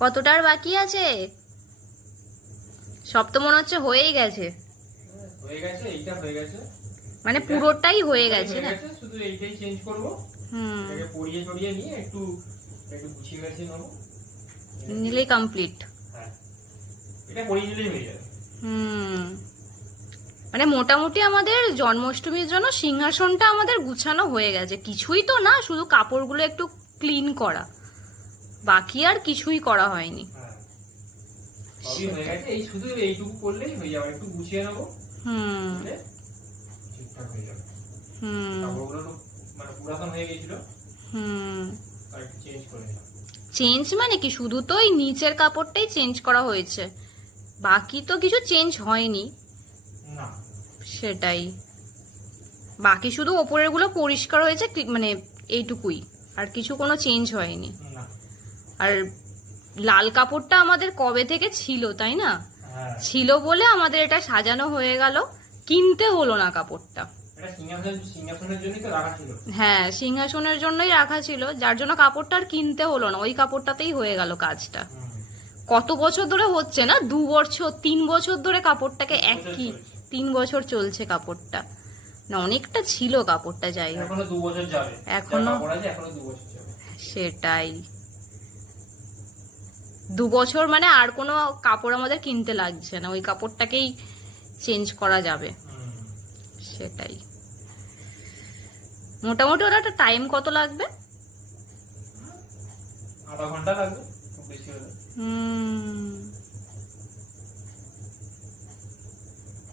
কতটার বাকি আছে? সব তো মনে হচ্ছে হয়েই গেছে। হয়ে গেছে, এইটা হয়ে গেছে, মানে পুরোটাই হয়ে গেছে না? শুধু এইটাই চেঞ্জ করব। এটাকে পরিয়ে টরিয়ে নিয়ে একটু একটু গুছিয়ে গেছে নেবো, নিলেই কমপ্লিট। হ্যাঁ, এটা পরিয়ে নিলেই হয়ে যাবে। মানে মোটামুটি আমাদের জন্মাষ্টমীর জন্য সিংহাসনটা আমাদের গুছানো হয়ে গেছে। কিছুই তো না, শুধু কাপড়গুলো একটু ক্লিন করা, বাকি আর কিছুই করা হয়নি। সবই হয়ে গেছে, এই শুধু এইটুকু করলেই হয়ে যাবে। একটু গুছিয়ে নেবো, ঠিকঠাক হয়ে যাবে। কাপড়গুলো মানে পুরাতন হয়ে গেছিল, আর একটু চেঞ্জ করে নিলাম। চেঞ্জ মানে কি, শুধু তো এই নিচের কাপড়টাই চেঞ্জ করা হয়েছে, বাকি তো কিছু চেঞ্জ হয়নি না। সেটাই, বাকি শুধু ওপরের গুলো পরিষ্কার হয়েছে, মানে এইটুকুই, আর কিছু কোনো চেঞ্জ হয়নি। আর লাল কাপড়টা আমাদের কবে থেকে ছিল তাই না? ছিল বলে আমাদের এটা সাজানো হয়ে গেল, কিনতে হলো না কাপড়টা। হ্যাঁ, সিংহাসনের জন্যই রাখা ছিল, যার জন্য কাপড়টা আর কিনতে হলো না, ওই কাপড়টাতেই হয়ে গেল কাজটা। কত বছর ধরে হচ্ছে না, 2 বছর 3 বছর ধরে কাপড়টাকে একই, 3 বছর চলছে কাপড়টা না, অনেকটা ছিল কাপড়টা। যাই হোক, এখনো 2 বছর যাবে, এখনো 2 বছর যাবে। সেটাই, 2 বছর মানে আর কোনো কাপড় আমাদের কিনতে লাগছে না, ওই কাপড়টাকেই চেঞ্জ করা যাবে। সেটাই, মোটামুটি ওটা একটা টাইম কত লাগবে? আধা ঘন্টা লাগবে খুব বেশি হলে।